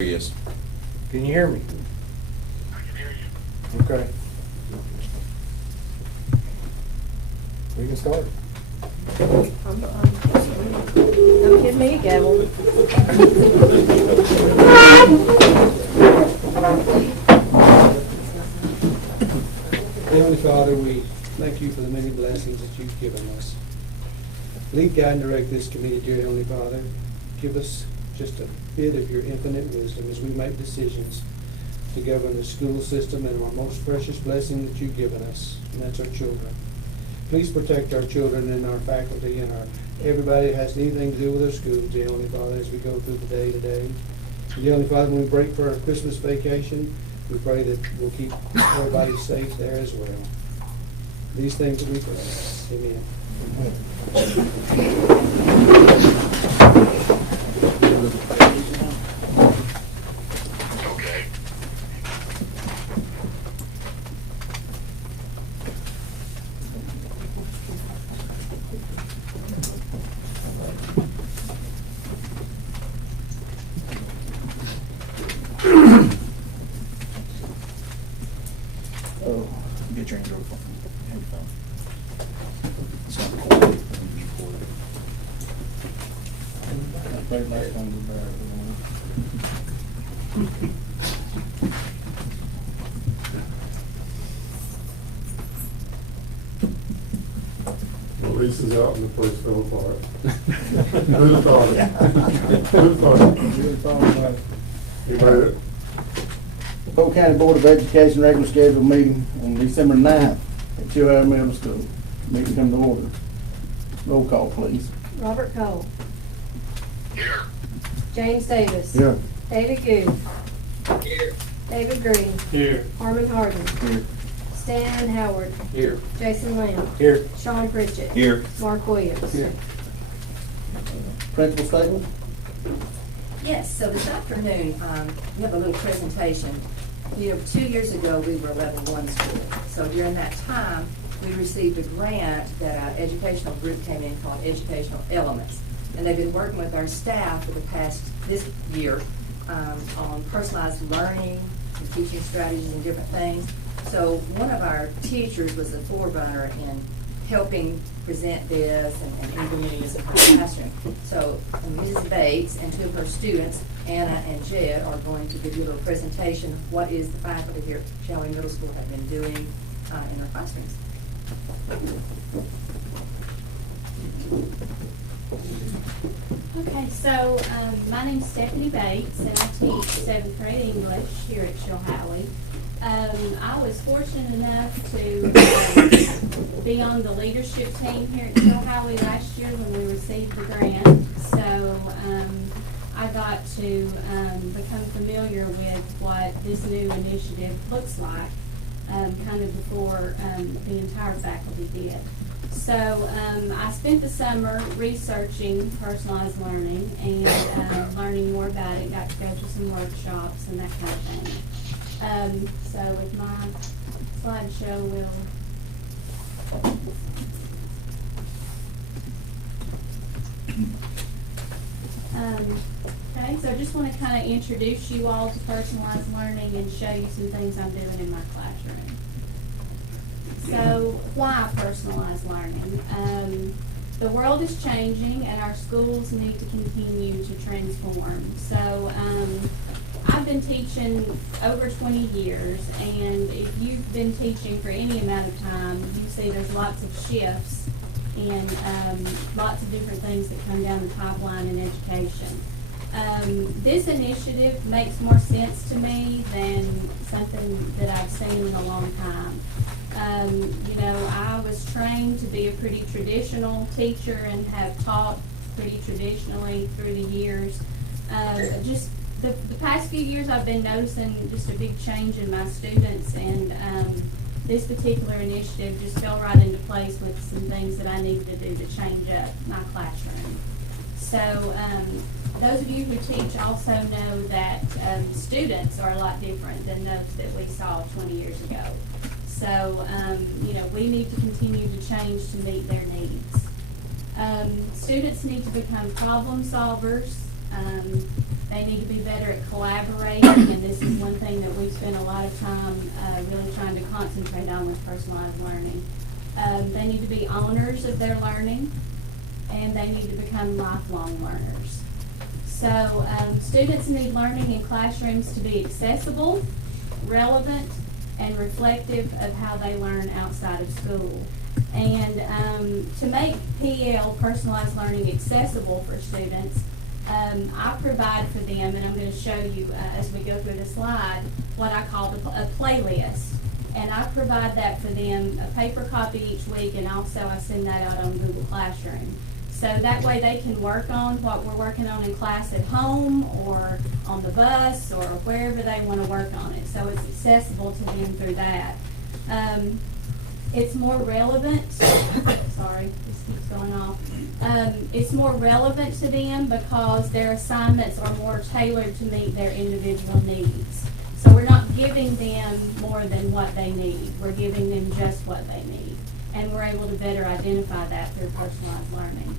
Yes. Can you hear me? I can hear you. Okay. We can start. Don't give me a gavel. Heavenly Father, we thank you for the many blessings that you've given us. Lead, guide, and direct this committee, dear Heavenly Father. Give us just a bit of your infinite wisdom as we make decisions to govern the school system and our most precious blessing that you've given us, and that's our children. Please protect our children and our faculty and everybody that has anything to do with our schools, dear Heavenly Father, as we go through the day today. Dear Heavenly Father, when we break for our Christmas vacation, we pray that we'll keep everybody safe there as well. These things that we pray. Amen. Okay. Get your Android phone. It's not recorded. Well, Lisa's out and the place fell apart. Who'd have thought it? Who'd have thought it? You made it. Polk County Board of Education regular scheduled meeting on December 9th at Chilhowie Middle School. Meeting come to order. Roll call, please. Robert Cole. Here. James Davis. Here. David Goode. Here. David Green. Here. Harmon Hardin. Here. Stan Howard. Here. Jason Lamb. Here. Sean Pritchett. Here. Mark Williams. Here. Principal statement? Yes, so this afternoon, we have a little presentation. 2 years ago, we were a level 1 school. So during that time, we received a grant that our educational group came in called Educational Elements. And they've been working with our staff for this year on personalized learning and teaching strategies and different things. So one of our teachers was a forerunner in helping present this and implementing this in her classroom. So Mrs. Bates and two of her students, Anna and Jed, are going to give you a little presentation of what is the faculty here at Chilhowie Middle School have been doing in their classrooms. Okay, so my name's Stephanie Bates, and I teach 7th grade English here at Chilhowie. I was fortunate enough to be on the leadership team here at Chilhowie last year when we received the grant. So I got to become familiar with what this new initiative looks like, kind of before the entire faculty did. So I spent the summer researching personalized learning and learning more about it. Got to go to some workshops and that kind of thing. So with my slideshow, we'll okay, so I just want to kind of introduce you all to personalized learning and show you some things I'm doing in my classroom. So why personalized learning? The world is changing and our schools need to continue to transform. So I've been teaching over 20 years, and if you've been teaching for any amount of time, you see there's lots of shifts and lots of different things that come down the pipeline in education. This initiative makes more sense to me than something that I've seen in a long time. I was trained to be a pretty traditional teacher and have taught pretty traditionally through the years. Just the past few years I've been noticing just a big change in my students, and this particular initiative just fell right into place with some things that I needed to do to change up my classroom. So those of you who teach also know that students are a lot different than those that we saw 20 years ago. So, we need to continue to change to meet their needs. Students need to become problem solvers. They need to be better at collaborating, and this is one thing that we've spent a lot of time really trying to concentrate on with personalized learning. They need to be owners of their learning, and they need to become lifelong learners. So students need learning in classrooms to be accessible, relevant, and reflective of how they learn outside of school. And to make PL, personalized learning, accessible for students, I provide for them, and I'm going to show you as we go through the slide, what I call a playlist. And I provide that for them, a paper copy each week, and also I send that out on Google Classroom. So that way they can work on what we're working on in class at home or on the bus or wherever they want to work on it. So it's accessible to them through that. It's more relevant, sorry, this keeps going off. It's more relevant to them because their assignments are more tailored to meet their individual needs. So we're not giving them more than what they need. We're giving them just what they need. And we're able to better identify that through personalized learning.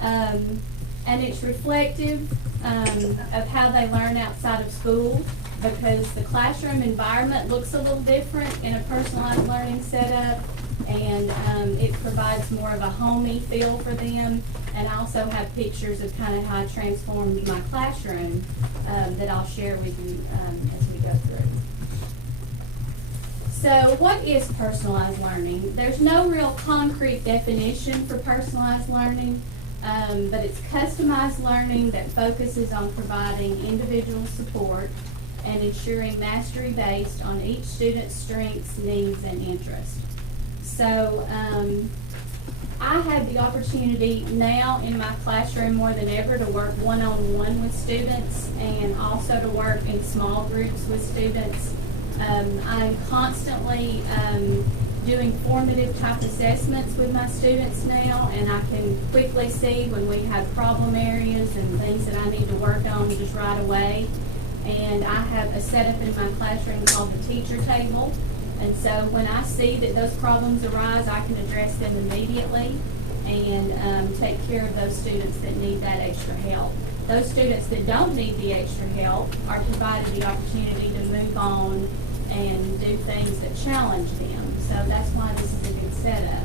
And it's reflective of how they learn outside of school, because the classroom environment looks a little different in a personalized learning setup, and it provides more of a homey feel for them. And I also have pictures of kind of how I transformed my classroom that I'll share with you as we go through. So what is personalized learning? There's no real concrete definition for personalized learning, but it's customized learning that focuses on providing individual support and ensuring mastery based on each student's strengths, needs, and interests. So I have the opportunity now in my classroom more than ever to work one-on-one with students and also to work in small groups with students. I'm constantly doing formative type assessments with my students now, and I can quickly see when we have problem areas and things that I need to work on just right away. And I have a setup in my classroom called the teacher table. And so when I see that those problems arise, I can address them immediately and take care of those students that need that extra help. Those students that don't need the extra help are provided the opportunity to move on and do things that challenge them. So that's why this is a good setup.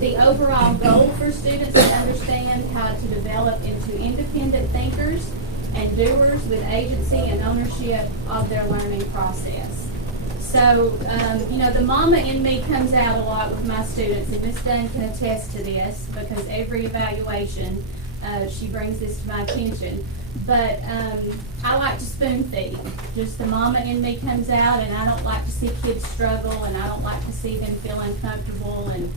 The overall goal for students is to understand how to develop into independent thinkers and doers with agency and ownership of their learning process. So, you know, the mama in me comes out a lot with my students, and Ms. Dunn can attest to this because every evaluation she brings this to my attention. But I like to spoon feed. Just the mama in me comes out, and I don't like to see kids struggle, and I don't like to see them feel uncomfortable. And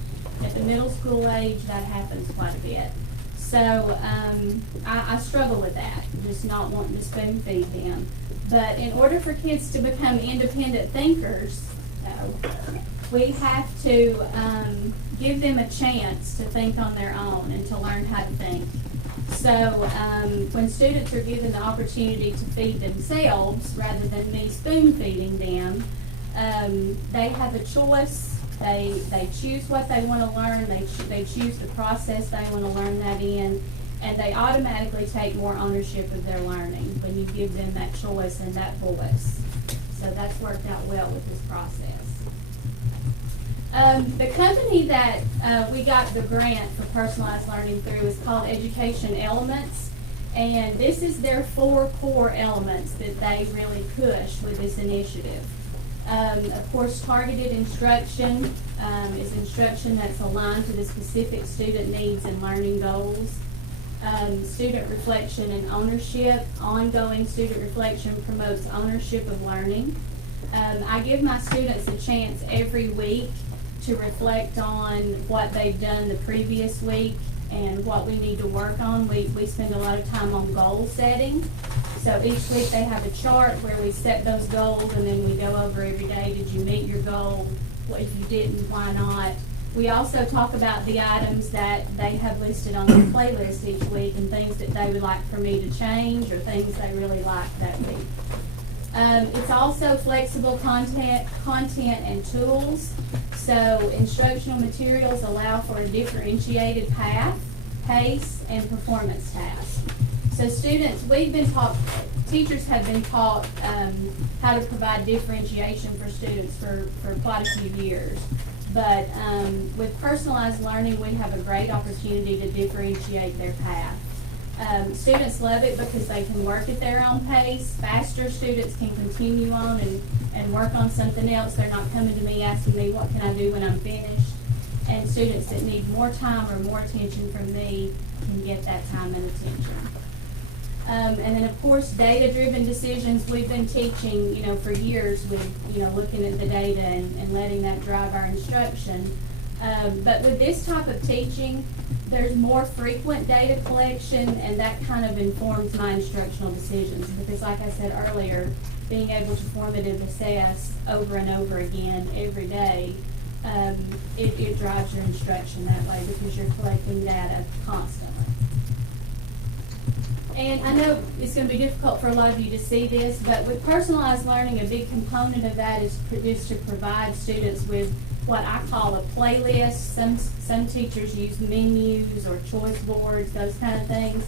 at the middle school age, that happens quite a bit. So I struggle with that, just not wanting to spoon feed them. But in order for kids to become independent thinkers, we have to give them a chance to think on their own and to learn how to think. So when students are given the opportunity to feed themselves rather than me spoon feeding them, they have a choice. They choose what they want to learn. They choose the process they want to learn that in, and they automatically take more ownership of their learning when you give them that choice and that voice. So that's worked out well with this process. The company that we got the grant for personalized learning through is called Education Elements, and this is their 4 core elements that they really push with this initiative. Of course, targeted instruction is instruction that's aligned to the specific student needs and learning goals. Student reflection and ownership. Ongoing student reflection promotes ownership of learning. I give my students a chance every week to reflect on what they've done the previous week and what we need to work on. We spend a lot of time on goal setting. So each week they have a chart where we set those goals, and then we go over every day, did you meet your goal? What if you didn't, why not? We also talk about the items that they have listed on their playlist each week and things that they would like for me to change or things they really like that week. It's also flexible content and tools. So instructional materials allow for a differentiated path, pace, and performance tasks. So students, teachers have been taught how to provide differentiation for students for quite a few years. But with personalized learning, we have a great opportunity to differentiate their path. Students love it because they can work at their own pace. Faster students can continue on and work on something else. They're not coming to me asking me, what can I do when I'm finished? And students that need more time or more attention from me can get that time and attention. And then, of course, data-driven decisions we've been teaching, for years with, looking at the data and letting that drive our instruction. But with this type of teaching, there's more frequent data collection, and that kind of informs my instructional decisions. Because like I said earlier, being able to formative assess over and over again every day, it drives your instruction that way because you're collecting data constantly. And I know it's going to be difficult for a lot of you to see this, but with personalized learning, a big component of that is to provide students with what I call a playlist. Some teachers use menus or choice boards, those kind of things.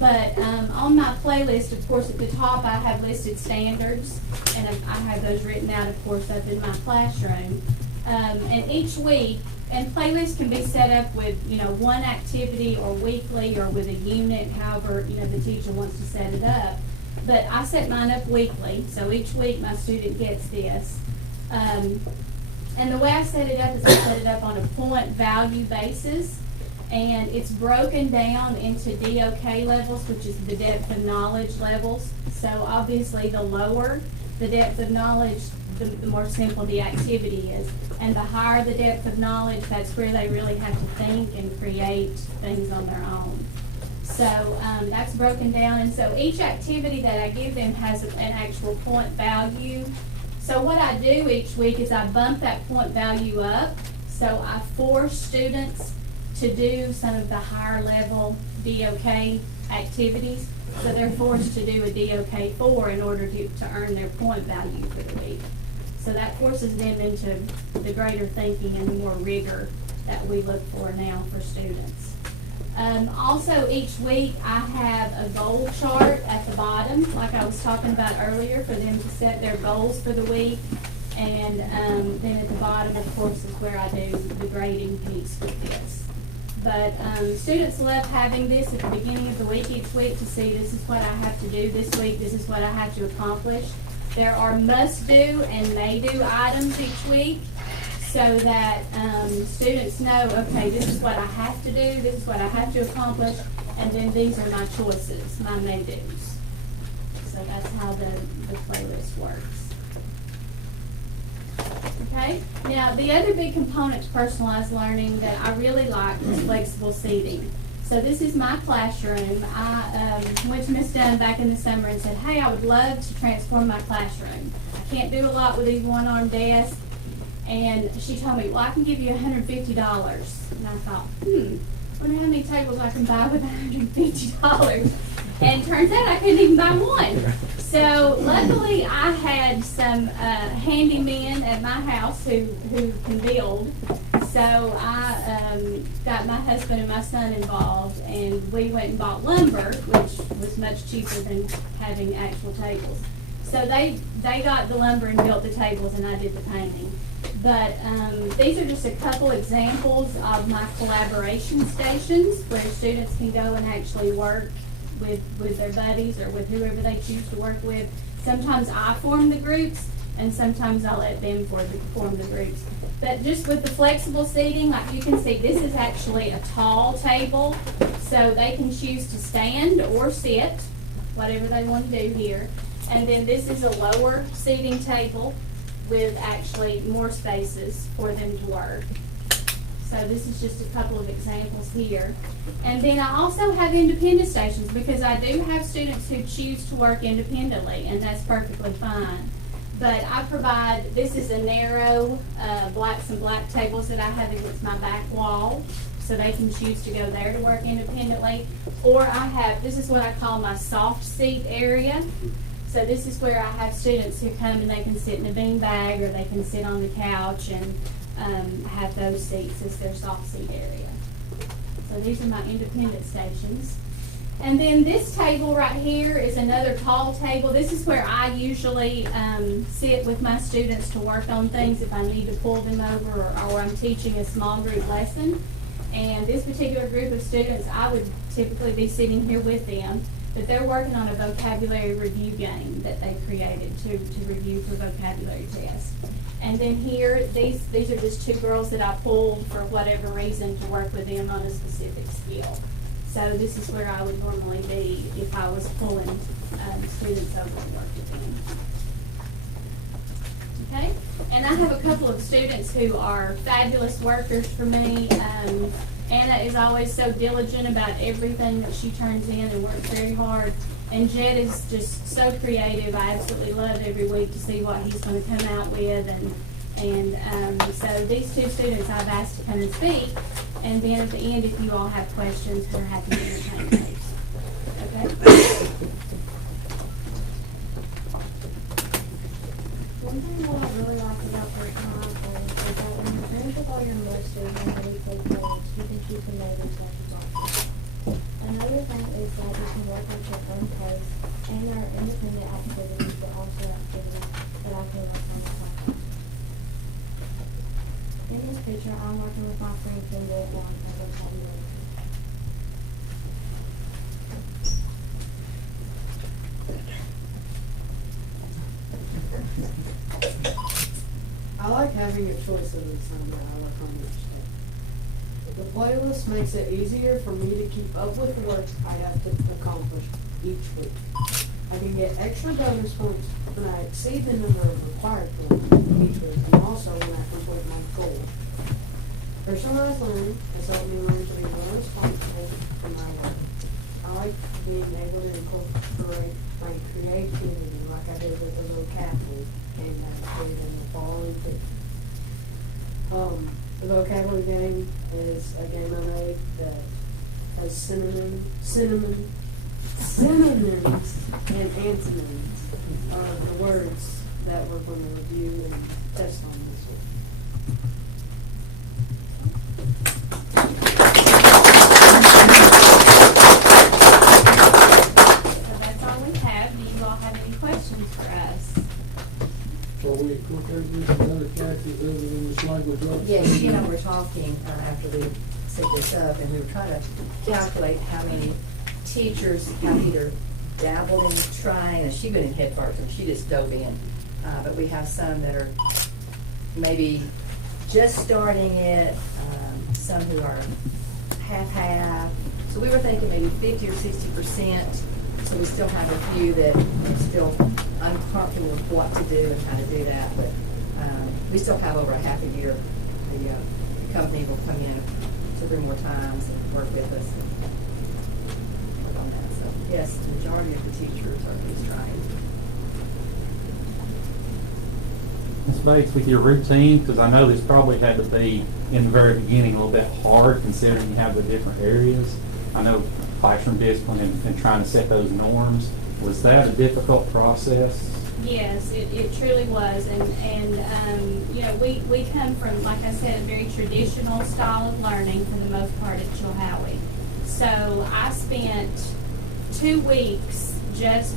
But on my playlist, of course, at the top I have listed standards, and I have those written out, of course, up in my classroom. And each week, and playlists can be set up with, one activity or weekly or with a unit, however, the teacher wants to set it up. But I set mine up weekly, so each week my student gets this. And the way I set it up is I set it up on a point value basis, and it's broken down into DOK levels, which is the depth of knowledge levels. So obviously the lower the depth of knowledge, the more simple the activity is. And the higher the depth of knowledge, that's where they really have to think and create things on their own. So that's broken down, and so each activity that I give them has an actual point value. So what I do each week is I bump that point value up. So I force students to do some of the higher level DOK activities. So they're forced to do a DOK 4 in order to earn their point value for the week. So that forces them into the greater thinking and the more rigor that we look for now for students. Also, each week I have a goal chart at the bottom, like I was talking about earlier, for them to set their goals for the week. And then at the bottom, of course, is where I do the grading piece with this. But students love having this at the beginning of the week each week to see this is what I have to do this week, this is what I have to accomplish. There are must-do and may-do items each week so that students know, okay, this is what I have to do, this is what I have to accomplish, and then these are my choices, my may-dos. So that's how the playlist works. Okay, now the other big component to personalized learning that I really like is flexible seating. So this is my classroom. I went to Miss Dunn back in the summer and said, hey, I would love to transform my classroom. I can't do a lot with these one-arm desks. And she told me, well, I can give you $150. And I thought, I wonder how many tables I can buy with $150. And turns out I couldn't even buy one. So luckily I had some handymen at my house who can build. So I got my husband and my son involved, and we went and bought lumber, which was much cheaper than having actual tables. So they got the lumber and built the tables, and I did the painting. But these are just a couple examples of my collaboration stations where students can go and actually work with their buddies or with whoever they choose to work with. Sometimes I form the groups, and sometimes I let them form the groups. But just with the flexible seating, like you can see, this is actually a tall table, so they can choose to stand or sit, whatever they want to do here. And then this is a lower seating table with actually more spaces for them to work. So this is just a couple of examples here. And then I also have independent stations because I do have students who choose to work independently, and that's perfectly fine. But I provide, this is a narrow, some black tables that I have against my back wall, so they can choose to go there to work independently. Or I have, this is what I call my soft seat area. So this is where I have students who come and they can sit in a beanbag or they can sit on the couch and have those seats as their soft seat area. So these are my independent stations. And then this table right here is another call table. This is where I usually sit with my students to work on things if I need to pull them over or I'm teaching a small group lesson. And this particular group of students, I would typically be sitting here with them, but they're working on a vocabulary review game that they created to review for vocabulary tests. And then here, these are just two girls that I pulled for whatever reason to work with them on a specific skill. So this is where I would normally be if I was pulling students over to work with them. Okay, and I have a couple of students who are fabulous workers for me. Anna is always so diligent about everything that she turns in and works very hard. And Jed is just so creative. I absolutely love every week to see what he's going to come out with. And so these two students I've asked to come and speak. And then at the end, if you all have questions, we're happy to entertain those. Okay? One thing that I really like about part-time is that when you're friends with all your most students and you play college, you can keep the neighbors like your doctor. Another thing is that you can work at your own pace, and there are independent activities but also activities that I feel like on the side. In this picture, I'm working with my friend Kendall on a vocabulary. I like having a choice of the time that I work on each day. The playlist makes it easier for me to keep up with what I have to accomplish each week. I can get extra bonus points when I exceed the number of required points each week, and also when I complete my goal. Personalized learning has helped me learn to be more responsible for my work. I like being able to incorporate my creativity like I did with the vocabulary game that I did in the fall and winter. The vocabulary game is a game I made that has synonyms and antonyms of the words that we're going to review and test on this week. So that's all we have. Do you all have any questions for us? Are we incorporating this other characters other than this language arts? Yes, she and I were talking after we set this up, and we were trying to calculate how many teachers have either dabbled in trying, and she went in head first, and she just dove in. But we have some that are maybe just starting it, some who are half-half. So we were thinking maybe 50 or 60%. So we still have a few that are still uncomfortable with what to do and how to do that. But we still have over a half a year. The company will come in 2 or 3 more times and work with us and work on that. So yes, the majority of the teachers are at least trying. Ms. Bates, with your routine, because I know this probably had to be in the very beginning a little bit hard considering you have the different areas. I know classroom discipline and trying to set those norms. Was that a difficult process? Yes, it truly was, and you know, we come from, like I said, a very traditional style of learning for the most part at Chilhowie. So I spent 2 weeks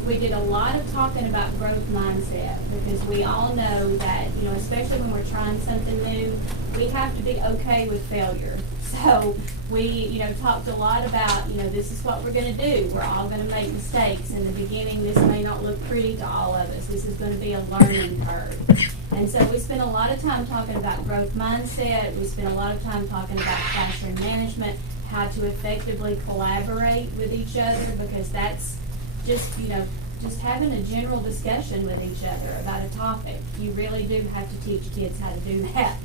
we did a lot of talking about growth mindset, because we all know that, you know, especially when we're trying something new, we have to be okay with failure. So we, you know, talked a lot about, you know, this is what we're going to do. We're all going to make mistakes. In the beginning, this may not look pretty to all of us. This is going to be a learning curve. And so we spent a lot of time talking about growth mindset. We spent a lot of time talking about classroom management, how to effectively collaborate with each other, because that's just, you know, just having a general discussion with each other about a topic. You really do have to teach kids how to do that.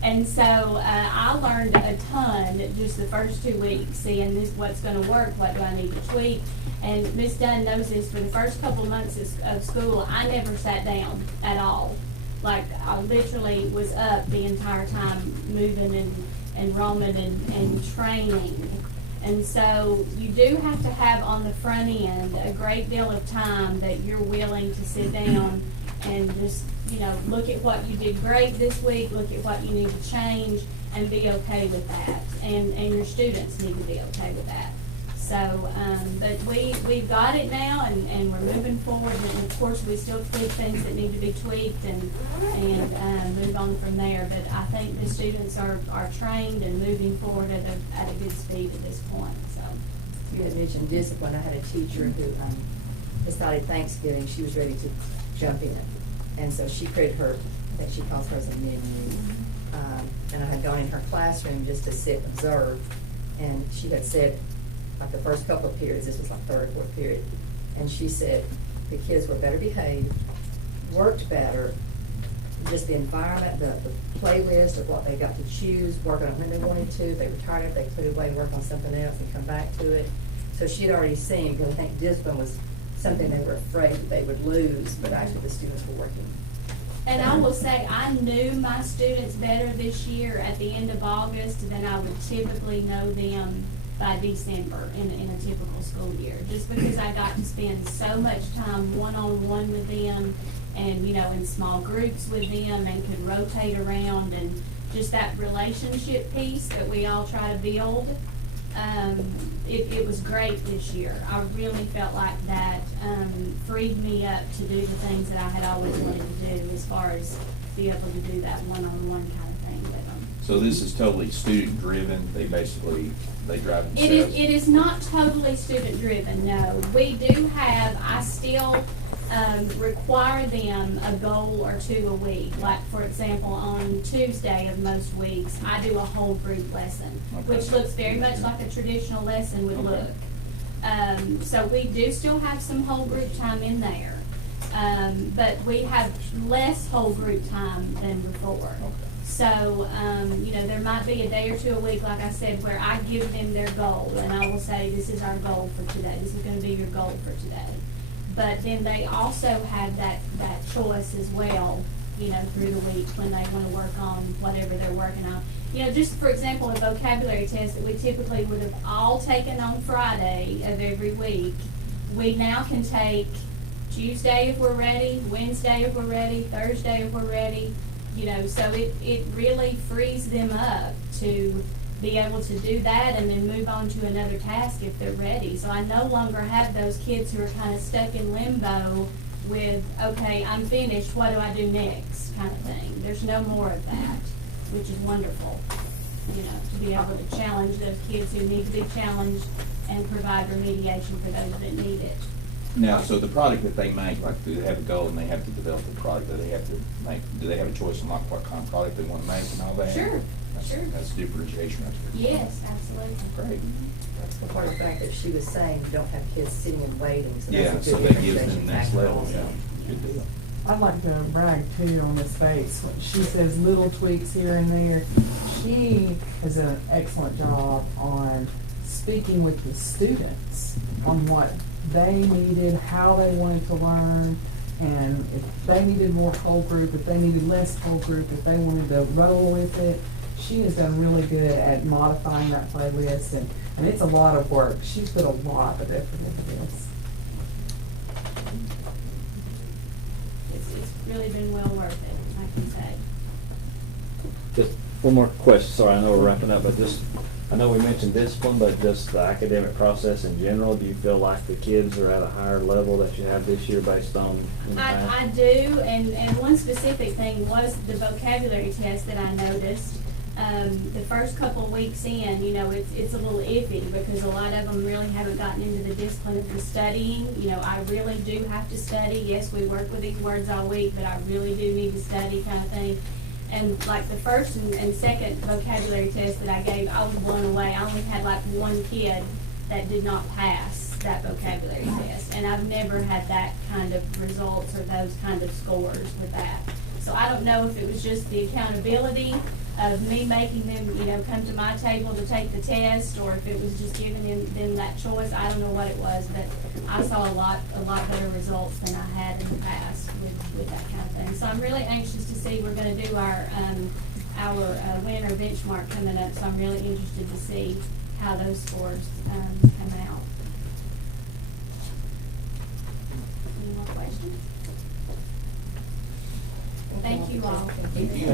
And so I learned a ton just the first 2 weeks, seeing this, what's going to work, what do I need to tweak. And Ms. Dunn knows this, for the first couple of months of school, I never sat down at all. Like, I literally was up the entire time, moving and roaming and training. And so you do have to have on the front end a great deal of time that you're willing to sit down and just, you know, look at what you did great this week, look at what you need to change, and be okay with that. And your students need to be okay with that. So, but we've got it now, and we're moving forward, and of course, we still tweak things that need to be tweaked and move on from there. But I think the students are trained and moving forward at a good speed at this point, so. You had mentioned discipline. I had a teacher who decided Thanksgiving she was ready to jump in. And so she created her, I think she calls hers a menu. And I had gone in her classroom just to sit and observe. And she had said, like the first couple of periods, this was like third or fourth period, and she said the kids were better behaved, worked better, just the environment, the playlist of what they got to choose, work on it when they wanted to. If they were tired of it, they put it away, work on something else, and come back to it. So she had already seen, because I think discipline was something they were afraid that they would lose, but actually the students were working. And I will say, I knew my students better this year at the end of August than I would typically know them by December in a typical school year. Just because I got to spend so much time one-on-one with them and, you know, in small groups with them and could rotate around, and just that relationship piece that we all try to build. It was great this year. I really felt like that freed me up to do the things that I had always wanted to do, as far as be able to do that one-on-one kind of thing with them. So this is totally student-driven, they drive themselves? It is not totally student-driven, no. We do have, I still require them a goal or two a week. Like, for example, on Tuesday of most weeks, I do a whole group lesson, which looks very much like a traditional lesson would look. So we do still have some whole group time in there, but we have less whole group time than before. So, you know, there might be a day or two a week, like I said, where I give them their goal, and I will say, this is our goal for today. This is going to be your goal for today. But then they also have that choice as well, you know, through the week when they want to work on whatever they're working on. You know, just for example, a vocabulary test that we typically would have all taken on Friday of every week, we now can take Tuesday if we're ready, Wednesday if we're ready, Thursday if we're ready. You know, so it really frees them up to be able to do that and then move on to another task if they're ready. So I no longer have those kids who are kind of stuck in limbo with, okay, I'm finished, what do I do next, kind of thing. There's no more of that, which is wonderful, you know, to be able to challenge those kids who need to be challenged and provide remediation for those that need it. Now, so the product that they make, like, do they have a goal and they have to develop a product that they have to make? Do they have a choice in like what kind of product they want to make and all that? Sure, Sure. That's differentiation. That's pretty cool. Yes, absolutely. Great. That's the part of the fact that she was saying, you don't have kids sitting and waiting. So Yeah, that's a so good that gives them differentiation the next factor level. also. Yeah. Good deal. I'd like to brag too on Miss Bates. She says little tweaks here and there. She has done an excellent job on speaking with the students on what they needed, how they wanted to learn, and if they needed more whole group, if they needed less whole group, if they wanted to roll with it. She has done really good at modifying that playlist, and it's a lot of work. She's put a lot of effort into this. It's really been well worth it, I can say. Just one more question, sorry, I know we're wrapping up, but just, I know we mentioned discipline, but just the academic process in general, do you feel like the kids are at a higher level that you have this year based on in the past? I do, and one specific thing was the vocabulary test that I noticed. The first couple of weeks in, you know, it's a little iffy because a lot of them really haven't gotten into the discipline of the studying. You know, I really do have to study. Yes, we work with these words all week, but I really do need to study, kind of thing. And like the first and second vocabulary test that I gave, I was blown away. I only had like one kid that did not pass that vocabulary test. And I've never had that kind of results or those kind of scores with that. So I don't know if it was just the accountability of me making them, you know, come to my table to take the test, or if it was just giving them that choice. I don't know what it was, but I saw a lot better results than I had in the past with that kind of thing. So I'm really anxious to see. We're going to do our winter benchmark coming up, so I'm really interested to see how those scores come out. Any more questions? Thank you all. Thank you.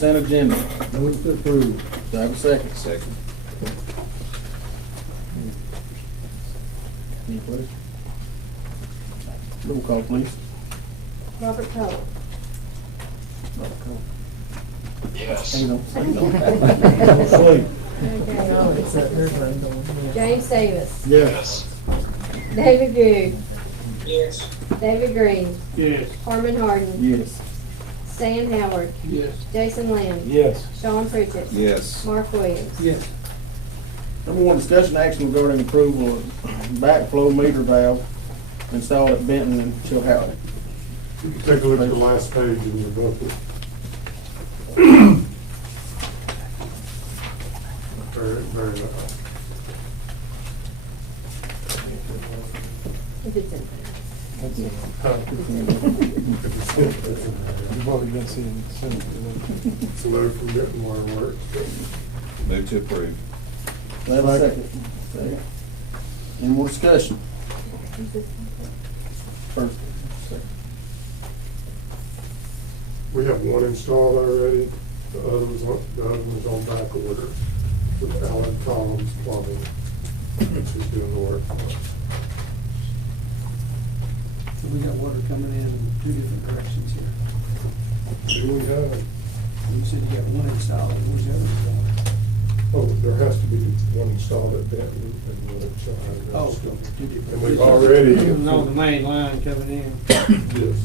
consent agenda. Move to approve. Do I have a second? Second. Any questions? Roll call, please. Robert Cole. Yes. Hang on. Don't sleep. No, Okay. it's that river and going, yeah. James Davis. Yes. David Good. Yes. David Green. Yes. Harmon Harden. Yes. Stan Howard. Yes. Jason Lamb. Yes. Sean Pritchett. Yes. Mark Williams. Yes. Number one, discussion action regarding approval of backflow meter valve installed at Benton and Chilhowie. You can take a look at the last page in your booklet. Very nice. If it's in That's it. It's You've already been seeing a load from getting more work. Move to approve. Do I have a second? Second. Any more discussion? First. Second. We have one installed already, the other was on back order with Allen Collins Plumbing, which is doing the work. So we got water coming in two different directions here. Do we have, You said you got one installed, where's the other installed? oh, there has to be one installed at Benton and one at Chilhowie. Oh, two different. And we've already. No, the main line coming in. Yes,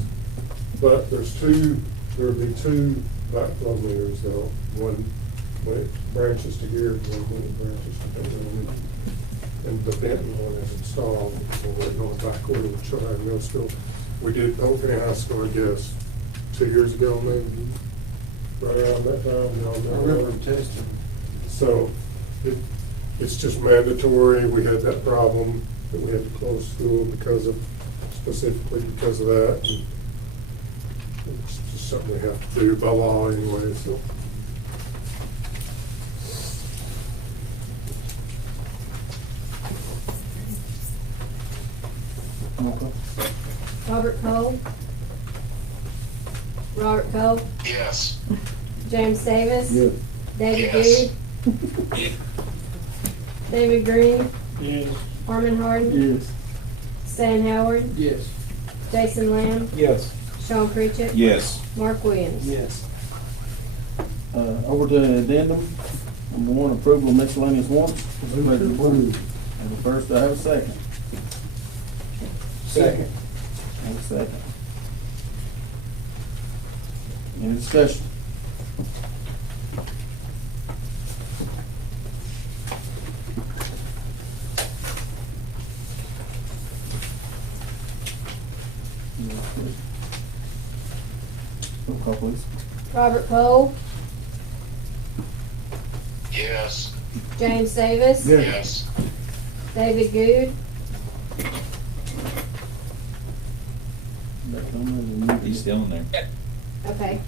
but there'll be two backflow meters though, one when it branches to here, and one when it branches to Benton. And the Benton one is installed, so we're waiting on the back order with Chilhowie Middle School. We did Polk County High School, I guess, 2 years ago maybe, right around that time. I Y'all remember them testing. So it's just mandatory. We had that problem that we had to close school specifically because of that. And it's just something we have to do by law anyway, so. Okay. Robert Cole. Robert Cole. Yes. James Davis. Yes. David Yes. Good. David Green. Yes. Harmon Harden. Yes. Stan Howard. Yes. Jason Lamb. Yes. Sean Pritchett. Yes. Mark Williams. Yes. Over to the addendum. Number one, approval of miscellaneous warrants. Move to approve. Have a first, do I have a second? Second. Have a second. Any discussion? Roll call, please. Robert Cole. Yes. James Davis. Yes. David Good. He's still in there. Okay.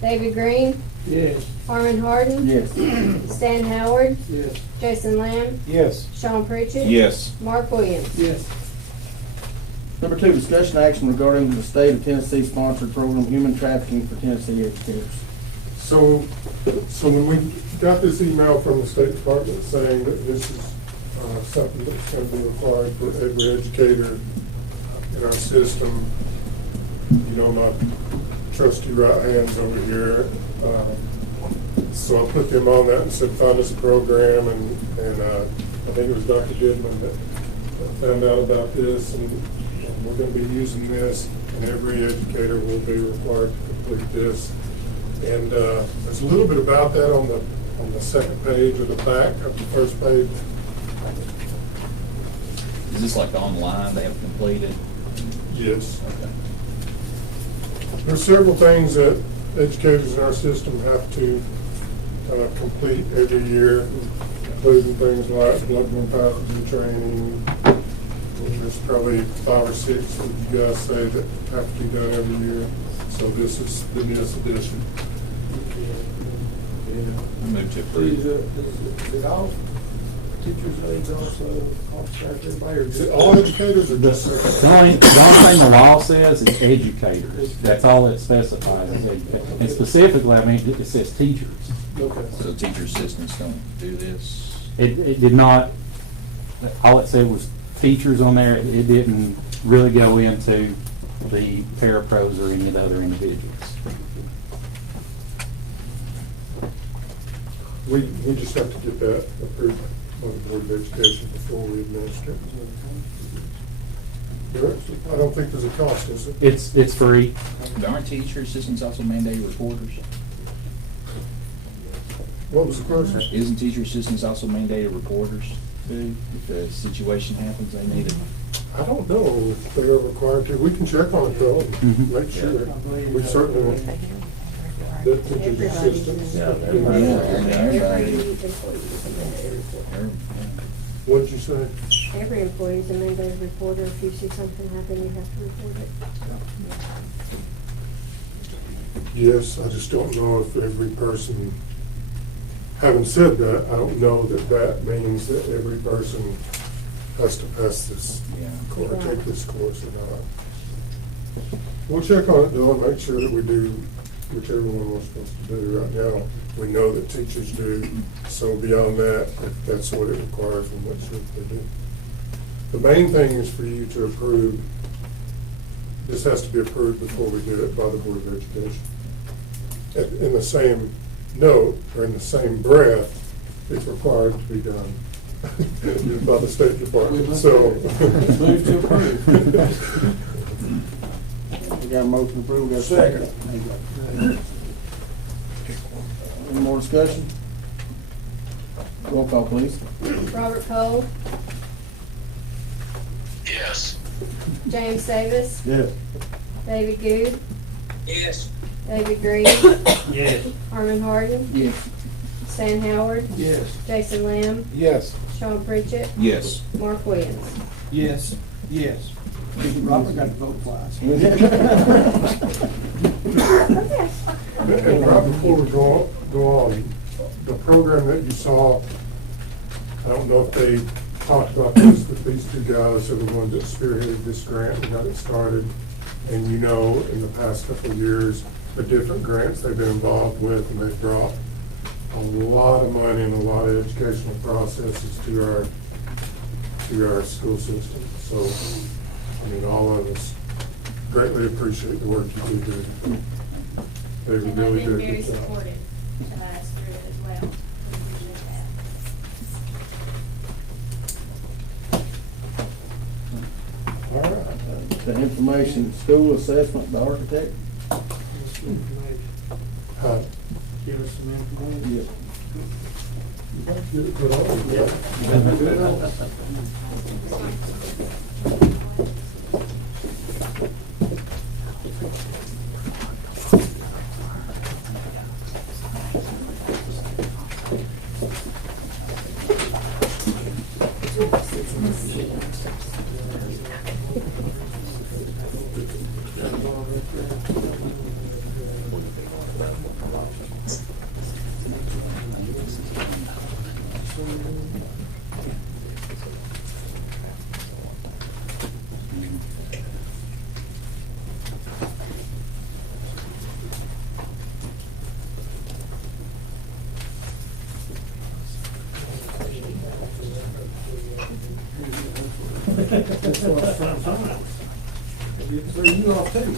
David Green. Yes. Harmon Harden. Yes. Stan Howard. Yes. Jason Lamb. Yes. Sean Pritchett. Yes. Mark Williams. Yes. Number two, discussion action regarding the state of Tennessee sponsored program, Human Trafficking for Tennessee Educators. So when we got this email from the State Department saying that this is something that's going to be required for every educator in our system, you know, my trusty right hand's over here. So I put them on that and said, find us a program, and I think it was Dr. Goodman that found out about this, and we're going to be using this, and every educator will be required to complete this. And there's a little bit about that on the second page or the back of the first page. Is this like online, they have completed? Yes. Okay. There's several things that educators in our system have to complete every year, including things like bloodborne pathogen training. And there's probably 5 or 6 that you guys say that have to be done every year. So this is the newest edition. I move to Is approve. it all teachers' aides also, office staff, everybody, or Is just? it all educators or just? The only thing the law says is educators. That's all it specifies is educators. And specifically, I mean, it says teachers. Okay. So teacher assistants don't do this? It did not, all it said was teachers on there. It didn't really go into the parapros or any of the other individuals. We just have to get that approved by the Board of Education before we administer it. I don't think there's a cost, is it? It's free. Aren't teacher assistants also mandated reporters? What was the question? Isn't teacher assistants also mandated reporters too? If a situation happens, they need it. I don't know if they are required to. We can check on it though, and make sure. We certainly want the teacher's assistants. Yeah, Every everybody. employee is a mandated reporter. What did you say? Every employee is a mandated reporter. If you see something happen, you have to report it. Yes, I just don't know if every person, having said that, I don't know that that means that every person has to pass this course, or take this course or not. We'll check on it though and make sure that we do whichever one we're supposed to do. Right now, we know that teachers do, so beyond that, if that's what it requires, we'll make sure that they do. The main thing is for you to approve, this has to be approved before we do it by the Board of Education. In the same note, or in the same breath, it's required to be done by the State Department, so. Move to approve. We got a motion to approve, we got a second. Any more discussion? Roll call, please. Robert Cole, Yes. James Davis, Yes. David Good, Yes. David Green, Yes. Armin Harden, Yes. Stan Howard, Yes. Jason Lamb, Yes. Sean Pritchett, Yes. Mark Williams. Yes. Yes. Robert got to vote twice. And right before we go on, the program that you saw, I don't know if they talked about this, but these two guys are the ones that spearheaded this grant and got it started. And you know, in the past couple of years, the different grants they've been involved with, and they've brought a lot of money and a lot of educational processes to our school system. So, I mean, all of us greatly appreciate the work you do. They And they've really do been a very good job. supportive to us through it as well. We appreciate that. All right, the information, school assessment, the architect. Give us some information. Yes. Get it put on. So you off too.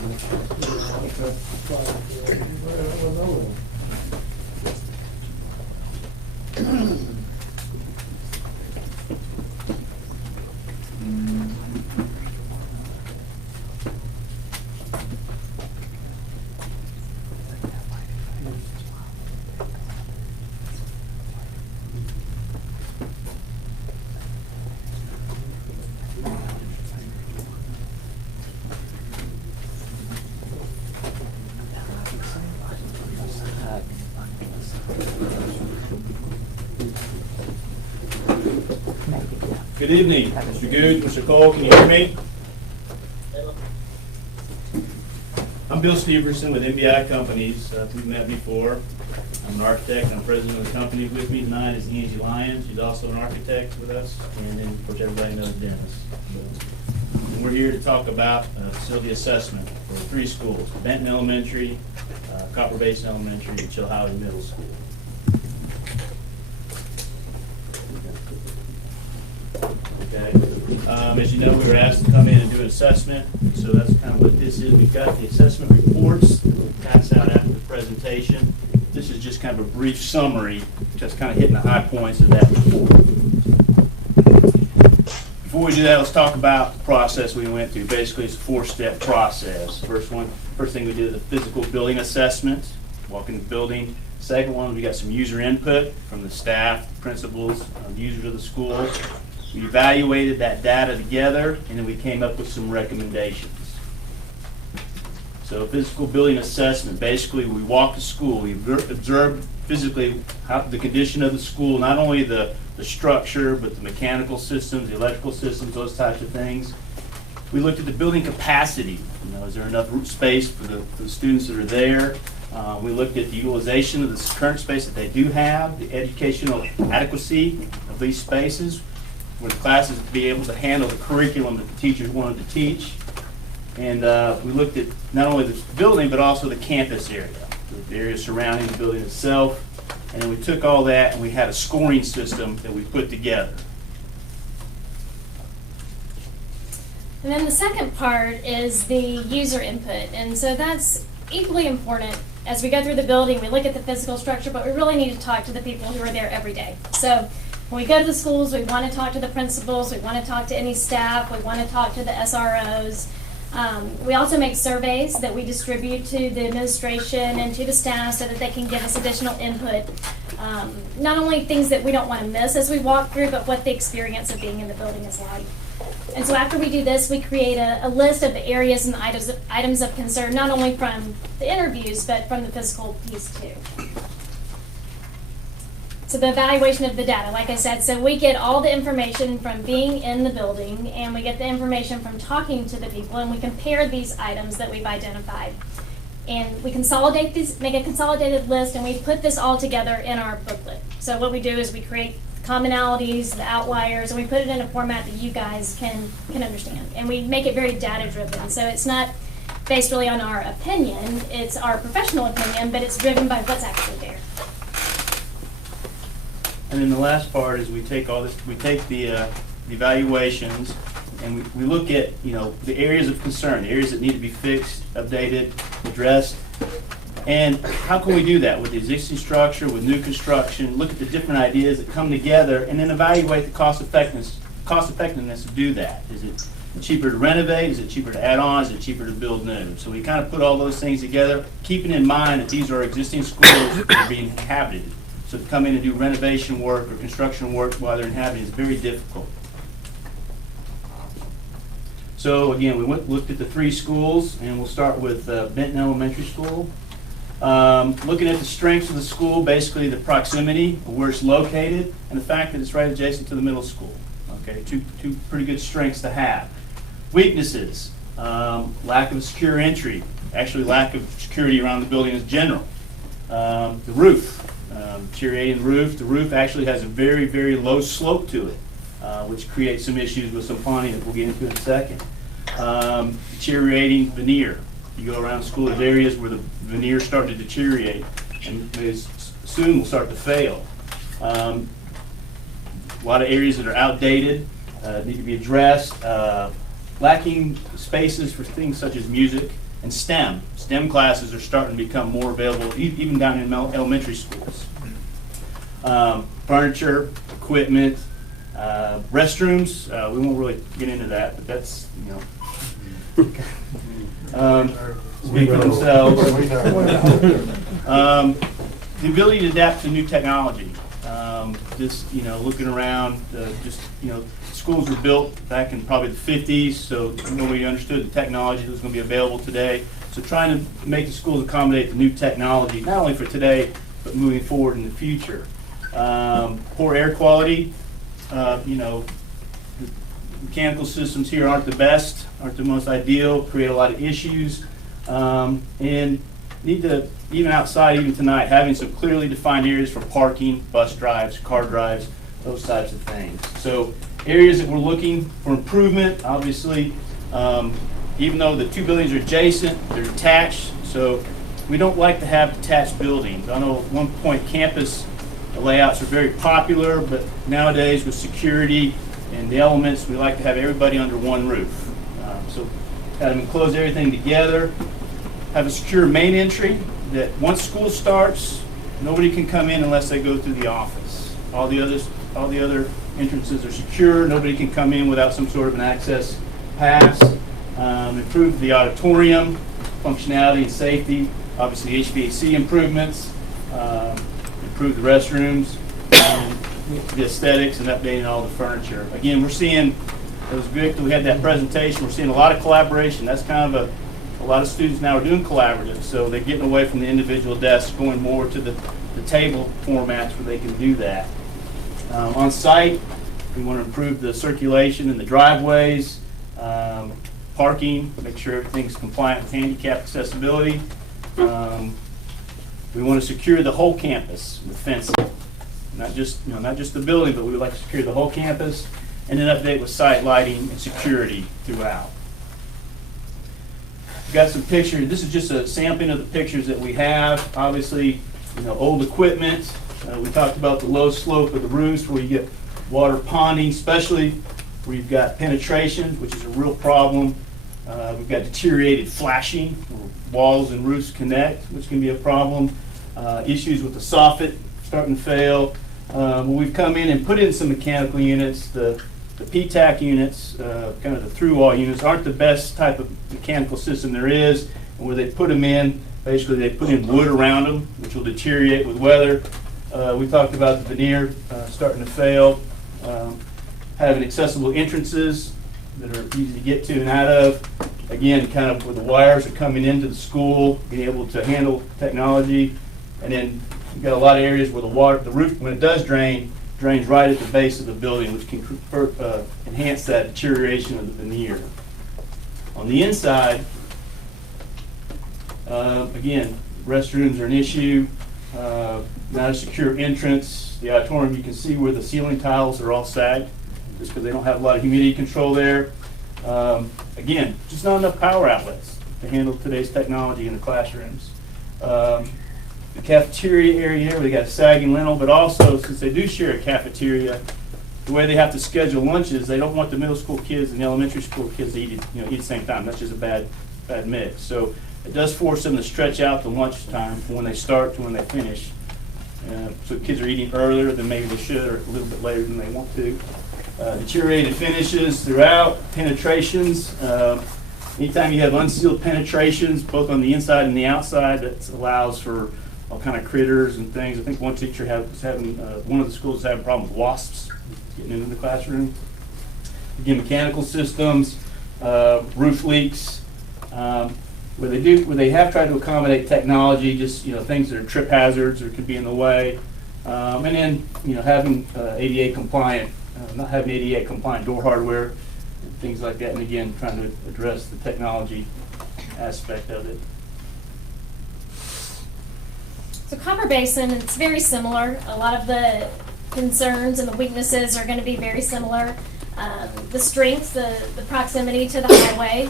Good evening, Mr. Good, Mr. Cole, can you hear me? I'm Bill Steverson with MBI Companies. We've met before. I'm an architect, and I'm president of the company. With me tonight is Angie Lyons. She's also an architect with us, and then, of course, everybody knows Dennis. And we're here to talk about facility assessment for 3 schools: Benton Elementary, Copper Basin Elementary, and Chilhowee Middle School. Okay. As you know, we were asked to come in and do an assessment, so that's kind of what this is. We've got the assessment reports that we'll pass out after the presentation. This is just kind of a brief summary, just kind of hitting the high points of that report. Before we do that, let's talk about the process we went through. Basically, it's a 4-step process. First thing we did is a physical building assessment, walking the building. Second one, we got some user input from the staff, principals, users of the school. We evaluated that data together, and then we came up with some recommendations. So physical building assessment, basically we walk the school, we observe physically the condition of the school, not only the structure, but the mechanical systems, the electrical systems, those types of things. We looked at the building capacity. Is there enough room space for the students that are there? We looked at the utilization of the current space that they do have, the educational adequacy of these spaces, where the classes be able to handle the curriculum that the teachers wanted to teach. And we looked at not only the building, but also the campus area, the area surrounding the building itself. And then we took all that and we had a scoring system that we put together. And then the second part is the user input. And so that's equally important. As we go through the building, we look at the physical structure, but we really need to talk to the people who are there every day. So when we go to the schools, we want to talk to the principals, we want to talk to any staff, we want to talk to the SROs. We also make surveys that we distribute to the administration and to the staff so that they can give us additional input. Not only things that we don't want to miss as we walk through, but what the experience of being in the building is like. And so after we do this, we create a list of the areas and items of concern, not only from the interviews, but from the physical piece too. So the evaluation of the data, like I said, so we get all the information from being in the building, and we get the information from talking to the people, and we compare these items that we've identified. And we consolidate these, make a consolidated list, and we put this all together in our booklet. So what we do is we create commonalities, the outliers, and we put it in a format that you guys can understand. And we make it very data-driven. So it's not based really on our opinion, it's our professional opinion, but it's driven by what's actually there. And then the last part is we take all this, we take the evaluations, and we look at, the areas of concern, the areas that need to be fixed, updated, addressed. And how can we do that with the existing structure, with new construction, look at the different ideas that come together, and then evaluate the cost effectiveness to do that. Is it cheaper to renovate? Is it cheaper to add on? Is it cheaper to build new? So we kind of put all those things together, keeping in mind that these are existing schools that are being inhabited. So to come in and do renovation work or construction work while they're inhabited is very difficult. So again, we looked at the 3 schools, and we'll start with Benton Elementary School. Looking at the strengths of the school, basically the proximity of where it's located and the fact that it's right adjacent to the middle school. Okay, two pretty good strengths to have. Weaknesses, lack of a secure entry, actually lack of security around the building in general. The roof. Deteriorating roof. The roof actually has a very, very low slope to it, which creates some issues with some pawning that we'll get into in a second. Deteriorating veneer. You go around school, there's areas where the veneer start to deteriorate and soon will start to fail. A lot of areas that are outdated need to be addressed. Lacking spaces for things such as music and STEM. STEM classes are starting to become more available even down in elementary schools. Furniture, equipment, restrooms, we won't really get into that, but that's, speak for themselves. The ability to adapt to new technology. Looking around, schools were built back in probably the 50s, so nobody understood the technology that was going to be available today. So trying to make the schools accommodate the new technology, not only for today, but moving forward in the future. Poor air quality, the mechanical systems here aren't the best, aren't the most ideal, create a lot of issues. And need to, even outside, even tonight, having some clearly defined areas for parking, bus drives, car drives, those types of things. So areas that we're looking for improvement, obviously, even though the two buildings are adjacent, they're detached, so we don't like to have detached buildings. I know at one point campus layouts are very popular, but nowadays with security and the elements, we like to have everybody under one roof. So kind of enclose everything together, have a secure main entry that once school starts, nobody can come in unless they go through the office. All the other entrances are secure, nobody can come in without some sort of an access pass. Improve the auditorium, functionality and safety, obviously HVAC improvements, improve the restrooms, the aesthetics, and updating all the furniture. Again, we're seeing, it was great that we had that presentation, we're seeing a lot of collaboration. That's kind of a lot of students now are doing collaborative, so they're getting away from the individual desks, going more to the table formats where they can do that. On site, we want to improve the circulation in the driveways, parking, make sure everything's compliant with handicap accessibility. We want to secure the whole campus with fencing, not just the building, but we would like to secure the whole campus, and then update with site lighting and security throughout. We've got some pictures. This is just a sampling of the pictures that we have. Obviously, old equipment. We talked about the low slope of the roofs where you get water ponding, especially where you've got penetration, which is a real problem. We've got deteriorated flashing, where walls and roofs connect, which can be a problem. Issues with the soffit starting to fail. We've come in and put in some mechanical units. The PTAC units, kind of the through-wall units, aren't the best type of mechanical system there is. And where they put them in, basically they put in wood around them, which will deteriorate with weather. We talked about the veneer starting to fail. Having accessible entrances that are easy to get to and out of. Again, kind of where the wires are coming into the school, being able to handle technology. And then you've got a lot of areas where the roof, when it does drain, drains right at the base of the building, which can enhance that deterioration of the veneer. On the inside, again, restrooms are an issue. Not a secure entrance. The auditorium, you can see where the ceiling tiles are all sagged, just because they don't have a lot of humidity control there. Again, just not enough power outlets to handle today's technology in the classrooms. The cafeteria area here, they got a sagging lintel, but also since they do share a cafeteria, the way they have to schedule lunches, they don't want the middle school kids and the elementary school kids to eat at the same time. That's just a bad mix. So it does force them to stretch out the lunch time from when they start to when they finish. So kids are eating earlier than maybe they should, or a little bit later than they want to. Deteriorated finishes throughout, penetrations. Anytime you have unsealed penetrations, both on the inside and the outside, that allows for all kind of critters and things. I think one teacher was having, one of the schools was having a problem with wasps getting into the classroom. Again, mechanical systems, roof leaks, where they have tried to accommodate technology, just things that are trip hazards or could be in the way, and then having ADA compliant, not having ADA compliant door hardware, and things like that. And again, trying to address the technology aspect of it. So Copper Basin, it's very similar. A lot of the concerns and the weaknesses are going to be very similar. The strengths, the proximity to the highway.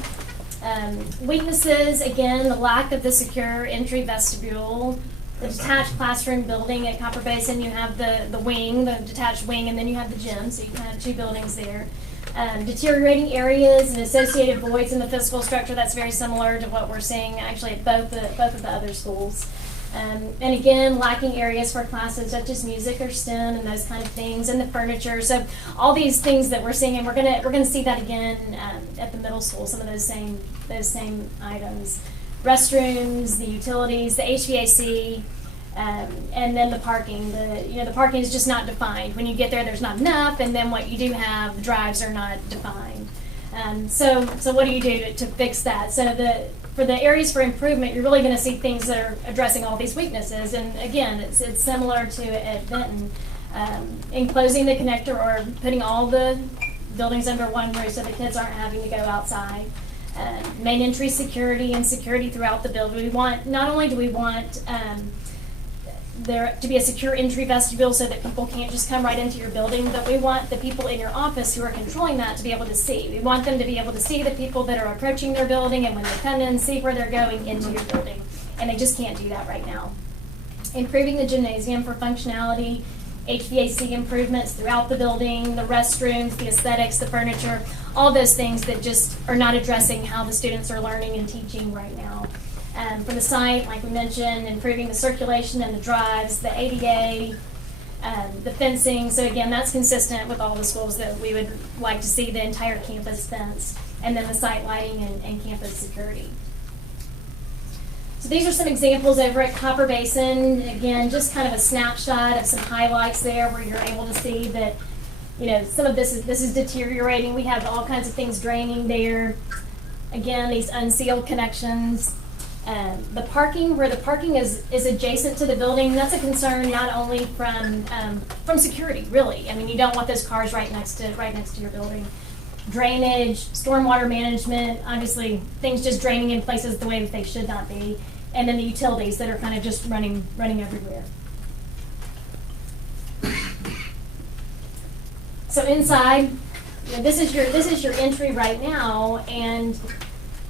Weaknesses, again, the lack of the secure entry vestibule. The detached classroom building at Copper Basin, you have the wing, the detached wing, and then you have the gym, so you can have two buildings there. Deteriorating areas and associated voids in the physical structure, that's very similar to what we're seeing actually at both of the other schools. And again, lacking areas for classes such as music or STEM and those kind of things, and the furniture. So all these things that we're seeing, and we're gonna see that again at the middle school. Some of those same items, restrooms, the utilities, the HVAC, and then the parking. The parking is just not defined. When you get there, there's not enough, and then what you do have, the drives are not defined. So what do you do to fix that? So for the areas for improvement, you're really going to see things that are addressing all these weaknesses. And again, it's similar to at Benton, enclosing the connector or putting all the buildings under one roof so the kids aren't having to go outside. Main entry security and security throughout the building. We want, not only do we want there to be a secure entry vestibule so that people can't just come right into your building, but we want the people in your office who are controlling that to be able to see. We want them to be able to see the people that are approaching their building, and when they come in, see where they're going into your building. And they just can't do that right now. Improving the gymnasium for functionality, HVAC improvements throughout the building, the restrooms, the aesthetics, the furniture, all those things that just are not addressing how the students are learning and teaching right now. For the site, like we mentioned, improving the circulation and the drives, the ADA, the fencing. So again, that's consistent with all the schools that we would like to see the entire campus fence, and then the site lighting and campus security. So these are some examples over at Copper Basin. Again, just kind of a snapshot of some highlights there where you're able to see that, you know, some of this is deteriorating. We have all kinds of things draining there. Again, these unsealed connections. The parking, where the parking is adjacent to the building, that's a concern not only from security, really. I mean, you don't want those cars right next to your building. Drainage, stormwater management, obviously things just draining in places the way that they should not be, and then the utilities that are kind of just running everywhere. So inside, you know, this is your entry right now, and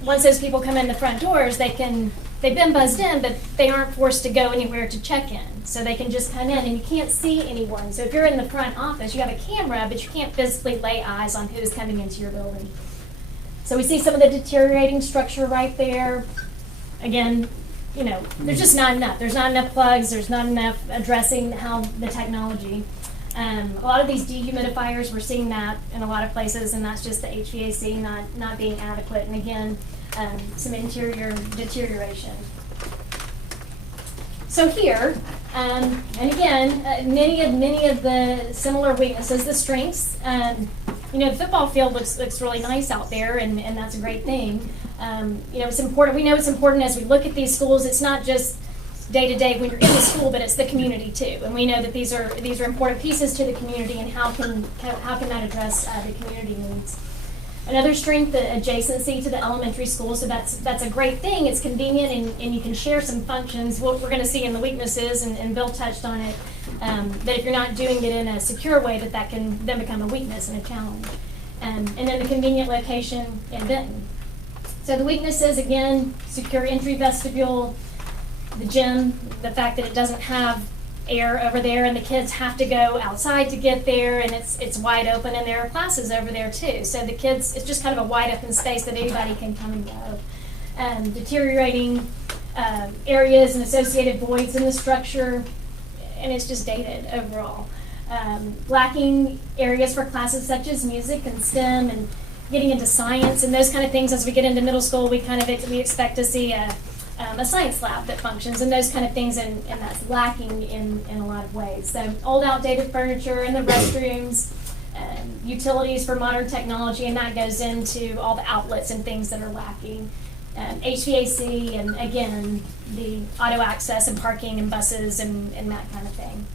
once those people come in the front doors, they've been buzzed in, but they aren't forced to go anywhere to check in. So they can just come in, and you can't see anyone. So if you're in the front office, you have a camera, but you can't physically lay eyes on who's coming into your building. So we see some of the deteriorating structure right there. Again, you know, there's just not enough. There's not enough plugs. There's not enough addressing how the technology. A lot of these dehumidifiers, we're seeing that in a lot of places, and that's just the HVAC not being adequate. And again, some interior deterioration. So here, and again, many of the similar weaknesses, the strengths. You know, the football field looks really nice out there, and that's a great thing. You know, it's important. We know it's important as we look at these schools. It's not just day to day when you're in the school, but it's the community too. And we know that these are important pieces to the community, and how can that address the community needs. Another strength, the adjacency to the elementary school. So that's a great thing. It's convenient, and you can share some functions. What we're going to see in the weaknesses, and Bill touched on it, that if you're not doing it in a secure way, that can then become a weakness and a challenge. And then the convenient location in Benton. So the weaknesses, again, secure entry vestibule, the gym, the fact that it doesn't have air over there, and the kids have to go outside to get there, and it's wide open, and there are classes over there too. So the kids, it's just kind of a wide open space that anybody can come and go. Deteriorating areas and associated voids in the structure, and it's just dated overall. Lacking areas for classes such as music and STEM, and getting into science and those kind of things. As we get into middle school, we expect to see a science lab that functions, and those kind of things, and that's lacking in a lot of ways. So old outdated furniture in the restrooms, utilities for modern technology, and that goes into all the outlets and things that are lacking. HVAC, and again, the auto access and parking and buses and that kind of thing.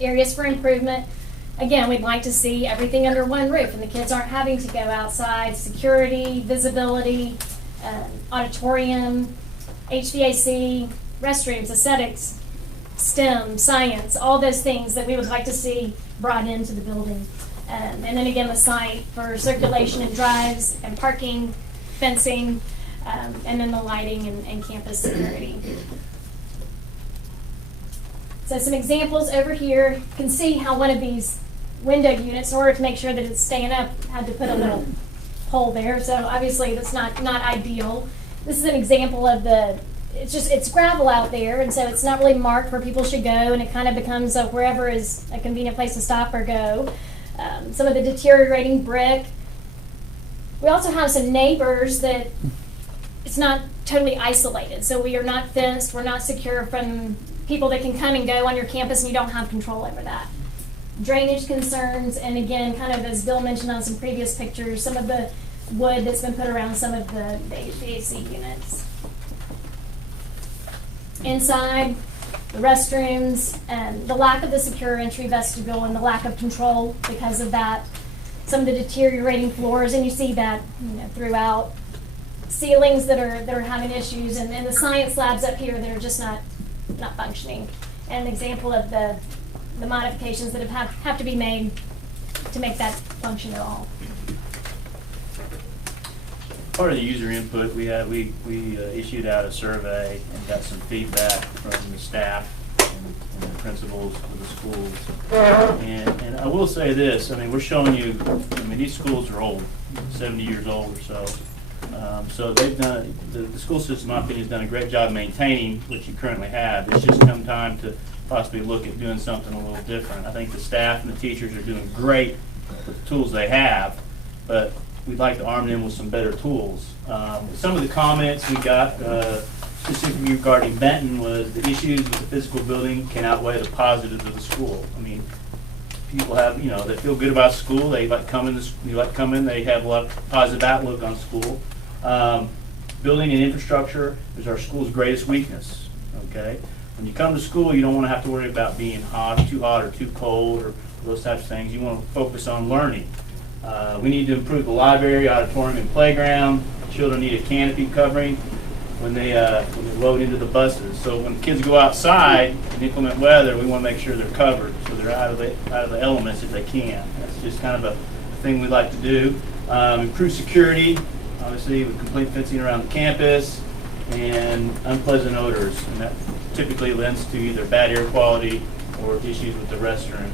Areas for improvement. Again, we'd like to see everything under one roof, and the kids aren't having to go outside. Security, visibility, auditorium, HVAC, restrooms, aesthetics, STEM, science, all those things that we would like to see brought into the building. And then again, the site for circulation and drives and parking, fencing, and then the lighting and campus security. So some examples over here. You can see how one of these window units, in order to make sure that it's staying up, had to put a little hole there. So obviously that's not ideal. This is an example of it's gravel out there, and so it's not really marked where people should go, and it kind of becomes wherever is a convenient place to stop or go. Some of the deteriorating brick. We also have some neighbors that it's not totally isolated. So we are not fenced, we're not secure from people that can come and go on your campus, and you don't have control over that. Drainage concerns, and again, kind of as Bill mentioned on some previous pictures, some of the wood that's been put around some of the HVAC units. Inside, the restrooms, and the lack of the secure entry vestibule, and the lack of control because of that. Some of the deteriorating floors, and you see that throughout. ceilings that are having issues, and the science labs up here that are just not functioning. And an example of the modifications that have to be made to make that function at all. Part of the user input, we issued out a survey and got some feedback from the staff and the principals of the schools. And I will say this, I mean, we're showing you, I mean, these schools are old, 70 years old or so. So they've done, the school system, in my opinion, has done a great job maintaining what you currently have. It's just come time to possibly look at doing something a little different. I think the staff and the teachers are doing great with the tools they have, but we'd like to arm them with some better tools. Some of the comments we got specifically regarding Benton was the issues with the physical building can outweigh the positives of the school. I mean, people have, they feel good about school. They like coming. They have a lot of positive outlook on school. Building and infrastructure is our school's greatest weakness. Okay, when you come to school, you don't want to have to worry about being too hot or too cold or those types of things. You want to focus on learning. We need to improve the library, auditorium, and playground. Children need a canopy covering when they load into the buses. So when kids go outside in inclement weather, we want to make sure they're covered so they're out of the elements if they can. That's just kind of a thing we like to do. Improve security, obviously with complete fencing around the campus, and unpleasant odors, and that typically lends to either bad air quality or issues with the restrooms.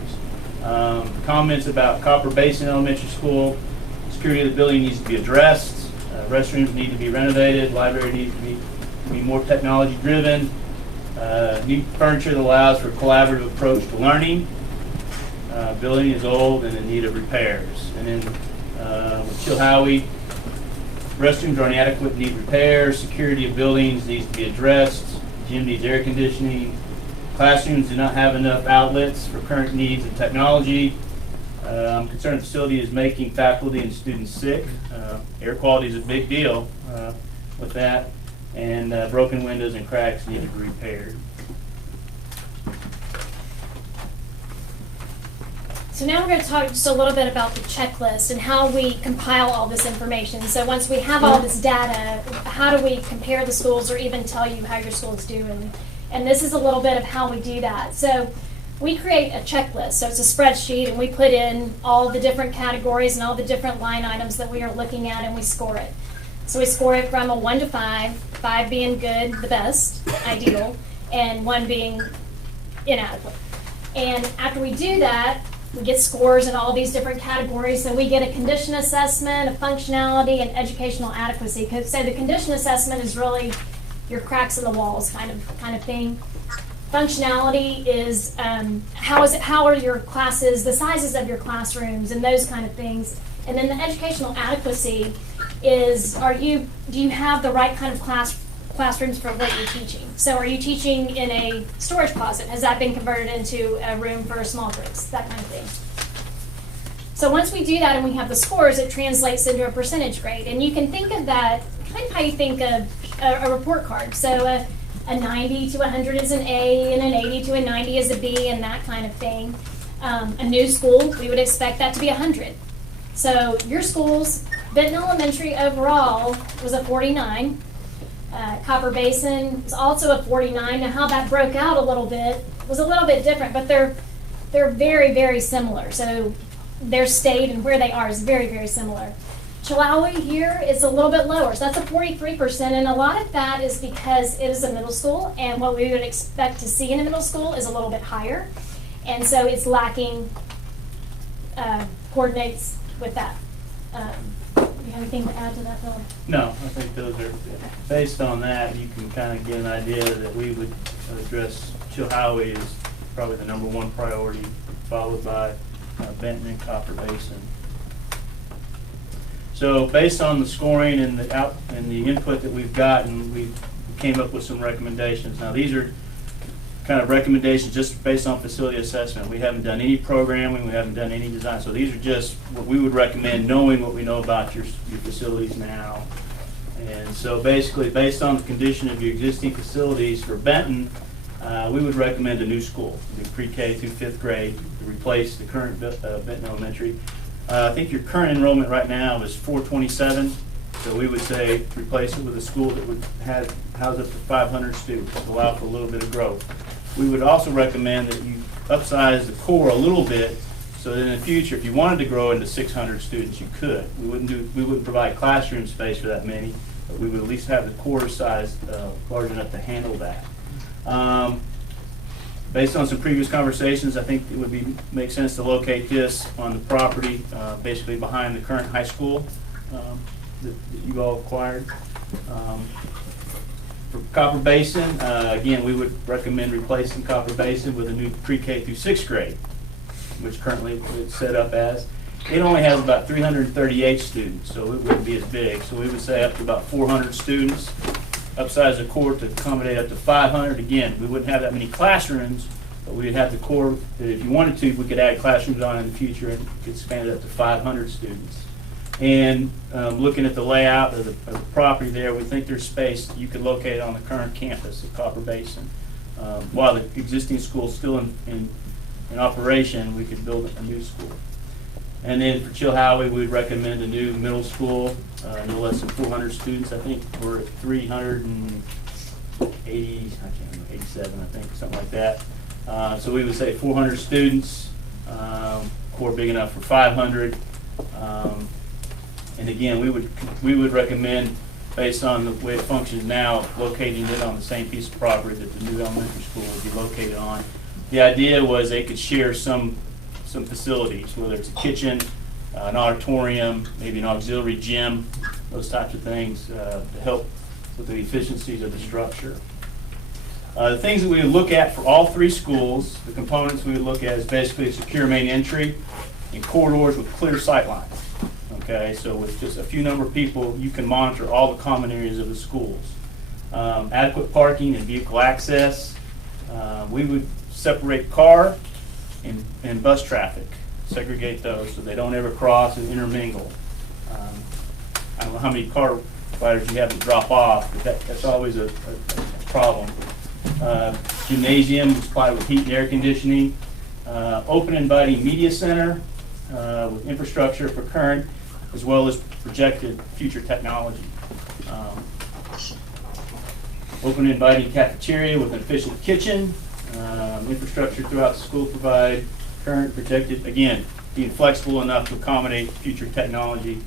Comments about Copper Basin Elementary School. Security of the building needs to be addressed. Restrooms need to be renovated. Library needs to be more technology driven. New furniture that allows for a collaborative approach to learning. Building is old and in need of repairs. And then with Chilhowie, restrooms are inadequate and need repairs. Security of buildings needs to be addressed. Gym needs air conditioning. Classrooms do not have enough outlets for current needs and technology. I'm concerned the facility is making faculty and students sick. Air quality is a big deal with that. And broken windows and cracks need to be repaired. So now we're going to talk just a little bit about the checklist and how we compile all this information. So once we have all this data, how do we compare the schools or even tell you how your school's doing? And this is a little bit of how we do that. So we create a checklist. So it's a spreadsheet, and we put in all the different categories and all the different line items that we are looking at, and we score it. So we score it from a 1 to 5, 5 being good, the best, ideal, and 1 being inadequate. And after we do that, we get scores in all these different categories. So we get a condition assessment, a functionality, and educational adequacy. So the condition assessment is really your cracks in the walls kind of thing. Functionality is how are your classes, the sizes of your classrooms, and those kind of things. And then the educational adequacy is do you have the right kind of classrooms for what you're teaching? So are you teaching in a storage closet? Has that been converted into a room for small groups? That kind of thing. So once we do that and we have the scores, it translates into a percentage grade. And you can think of that kind of how you think of a report card. So a 90 to 100 is an A, and an 80 to a 90 is a B, and that kind of thing. A new school, we would expect that to be 100. So your school's Benton Elementary overall was a 49. Copper Basin was also a 49. Now how that broke out a little bit was a little bit different, but they're very, very similar. So their state and where they are is very, very similar. Chilhowie here is a little bit lower, so that's a 43%, and a lot of that is because it is a middle school, and what we would expect to see in a middle school is a little bit higher, and so it's lacking coordinates with that. Do you have anything to add to that, Philip? No, I think those are, based on that, you can kind of get an idea that we would address Chilhowie as probably the #1 priority, followed by Benton and Copper Basin. So based on the scoring and the input that we've gotten, we came up with some recommendations. Now these are kind of recommendations just based on facility assessment. We haven't done any programming, we haven't done any design. So these are just what we would recommend, knowing what we know about your facilities now. And so basically, based on the condition of your existing facilities for Benton, we would recommend a new school, the pre-K through 5th grade, to replace the current Benton Elementary. I think your current enrollment right now is 427, So we would say replace it with a school that would have, house up to 500 students, allow for a little bit of growth. We would also recommend that you upsize the core a little bit, so that in the future, if you wanted to grow into 600 students, you could. We wouldn't provide classroom space for that many, but we would at least have the core size large enough to handle that. Based on some previous conversations, I think it would make sense to locate this on the property, basically behind the current high school that you all acquired. For Copper Basin, again, we would recommend replacing Copper Basin with a new pre-K through 6th grade, which currently it's set up as. It only has about 338 students, so it wouldn't be as big. So we would say up to about 400 students. Upsize the core to accommodate up to 500. Again, we wouldn't have that many classrooms, but we'd have the core that if you wanted to, we could add classrooms on in the future and could expand it up to 500 students. And looking at the layout of the property there, we think there's space that you could locate on the current campus at Copper Basin. While the existing school is still in operation, we could build a new school. And then for Chilhowie, we would recommend a new middle school, no less than 400 students. I think we're at 380, I can't remember, 87, I think, something like that. So we would say 400 students, core big enough for 500. And again, we would recommend, based on the way it functions now, locating it on the same piece of property that the new elementary school would be located on. The idea was they could share some facilities, whether it's a kitchen, an auditorium, maybe an auxiliary gym, those types of things to help with the efficiencies of the structure. The things that we would look at for all three schools, the components we would look at is basically a secure main entry and corridors with clear sight lines. Okay, so with just a few number of people, you can monitor all the common areas of the schools. Adequate parking and vehicle access. We would separate car and bus traffic, segregate those so they don't ever cross and intermingle. I don't know how many car riders you have to drop off, but that's always a problem. Gymnasium supplied with heat and air conditioning. Open inviting media center with infrastructure for current as well as projected future technology. Open inviting cafeteria with an efficient kitchen. Infrastructure throughout the school provide current projected, again, being flexible enough to accommodate future technology,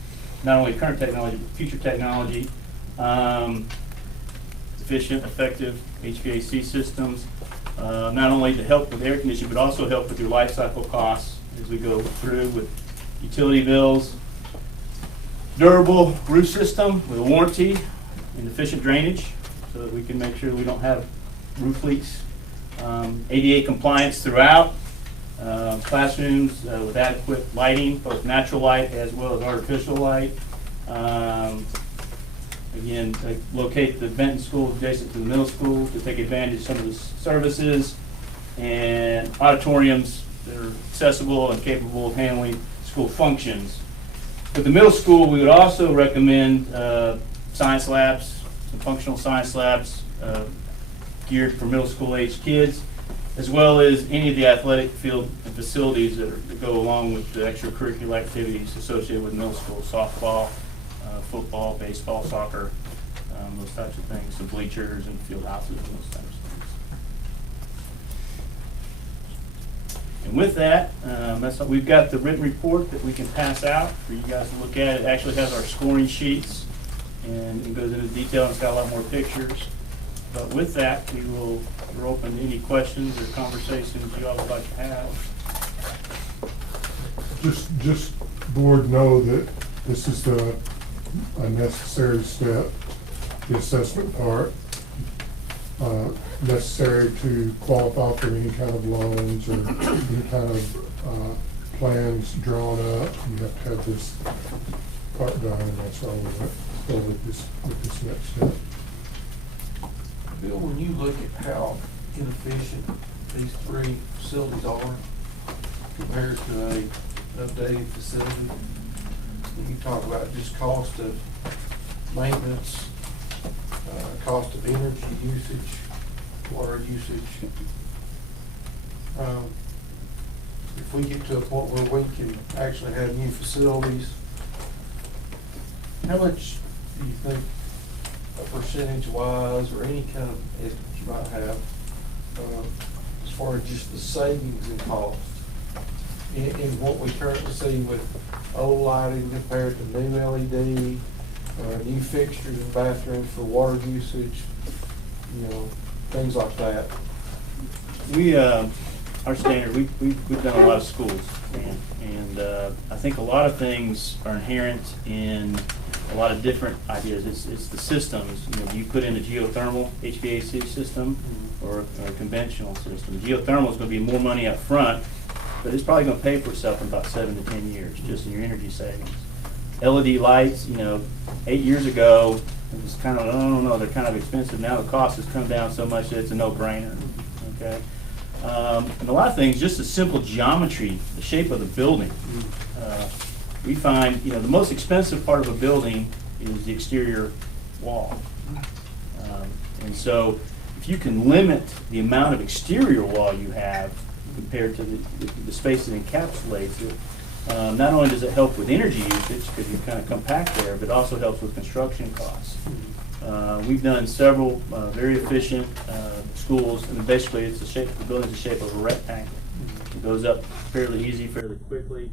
not only current technology, but future technology. Efficient, effective HVAC systems, not only to help with air conditioning, but also help with your life cycle costs as we go through with utility bills. Durable roof system with a warranty and efficient drainage so that we can make sure we don't have roof leaks. ADA compliance throughout. Classrooms with adequate lighting, both natural light as well as artificial light. Again, locate the Benton School adjacent to the middle school to take advantage of some of the services, and auditoriums that are accessible and capable of handling school functions. With the middle school, we would also recommend science labs, some functional science labs geared for middle school age kids, as well as any of the athletic field and facilities that go along with the extracurricular activities associated with middle school, softball, football, baseball, soccer, those types of things, the bleachers and field houses and those types of things. And with that, we've got the written report that we can pass out for you guys to look at. It actually has our scoring sheets and it goes into detail and it's got a lot more pictures. But with that, we're open to any questions or conversations you all would like to have. Just board know that this is a necessary step, the assessment part, necessary to qualify for any kind of loans or any kind of plans drawn up. You have to have this part done, and that's all we're going with this next step. Bill, when you look at how inefficient these three facilities are compared to an updated facility, you talk about just cost of maintenance, cost of energy usage, water usage. If we get to a point where we can actually have new facilities, how much do you think, percentage wise, or any kind of estimate you might have, as far as just the savings in cost in what we currently see with old lighting compared to new LED, new fixtures in bathrooms for water usage, you know, things like that? We, our standard, we've done a lot of schools, and I think a lot of things are inherent in a lot of different ideas. It's the systems. You know, do you put in a geothermal HVAC system or a conventional system? Geothermal is going to be more money up front, but it's probably going to pay for itself in about 7 to 10 years, just in your energy savings. LED lights, you know, 8 years ago, it was kind of, I don't know, they're kind of expensive. Now the cost has come down so much that it's a no-brainer, okay? And a lot of things, just the simple geometry, the shape of the building. We find, you know, the most expensive part of a building is the exterior wall. And so if you can limit the amount of exterior wall you have compared to the space that encapsulates it, not only does it help with energy usage, because you kind of compact there, but it also helps with construction costs. We've done several very efficient schools, and basically it's the shape, the building's the shape of a rectangle. It goes up fairly easy, fairly quickly.